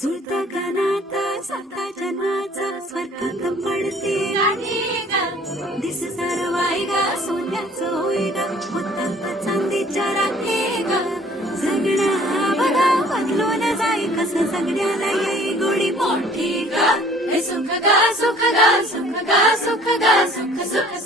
जुळतं गानात साता जन्माचं स्वर्गात पडते दिस सरवाई ग सोन्याचं होई ग होतात चांदीच्या राखे ग जगणं बघा बदलून जाई कसं जगण्याला येई गोडी मोठी ग सुख ग सुख ग सुख ग सुख ग सुख सुख